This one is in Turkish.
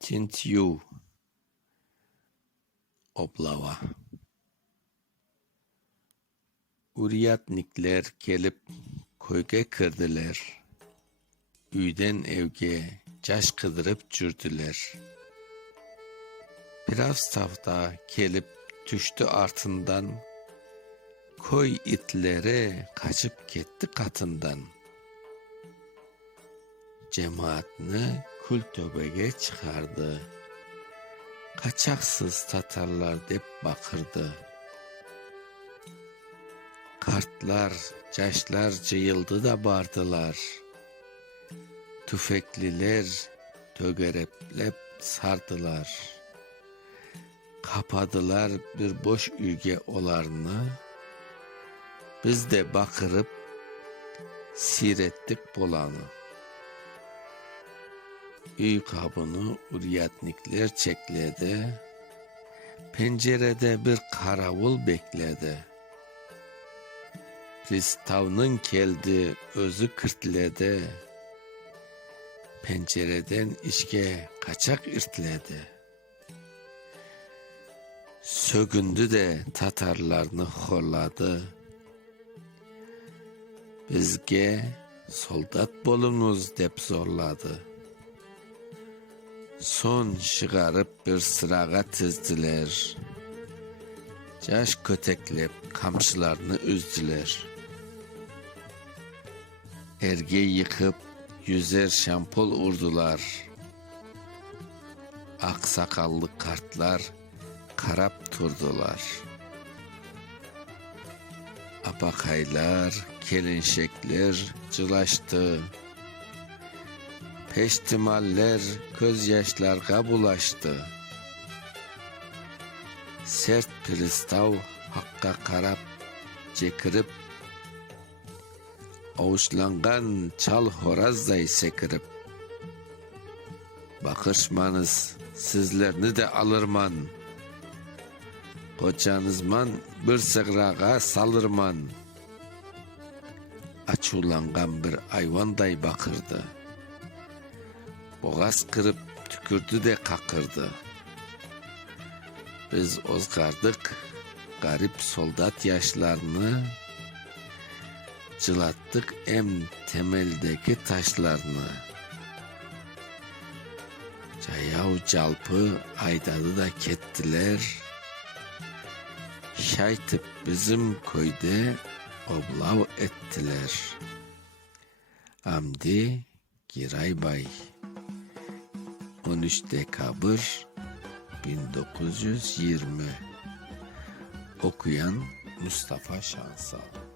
Tintyu Oblava Uryatnikler kelip koyga kirdiler. Üyden evge caş kıdırıp cürdüler. Piravstavda kelip düştü artından. Koy itlere kaçıp gitti katından. Cemaatini kul töbege çıkardı. Kaçaksız Tatarlar dep bakırdı. Kartlar, caşlar cıyıldı da bardılar. Tüfekliler tögereplep sardılar. Kapadılar bir boş üge olarını. Biz de bakırıp sirettik bolanı. Üy kabını uryatnikler çekledi. Pencerede bir karavul bekledi. Pristavnın keldi özü kırtledi. Pencereden işke kaçak irtledi. Sögündü de Tatarlarını horladı. Bizge soldat bolunuz dep zorladı. Son çıkarıp bir sırağa tizdiler. Caş köteklep kamçılarını üzdüler. Erge yıkıp yüzer şampol urdular. Aksakallı kartlar karap turdular. Apakaylar, kelinşekler cılaştı. Peştimaller gözyaşlarga bulaştı. Sert pristav hakka karap cekirip avuçlangan çal horazday sekirip. Bakışmanız sizlerini de alırman. Koçanızman bir sıgrağa salırman. Açulangan bir ayvanday bakırdı Boğaz kırıp tükürdü de kakırdı. Biz ozgardık garip soldat yaşlarını Cılattık em temeldeki taşlarını. Cayav calpı aydadı da kettiler. Şaytıp bizim köyde oblav ettiler. Amdi Giray Bay 13 Dekabr 1920 Okuyan Mustafa Şansal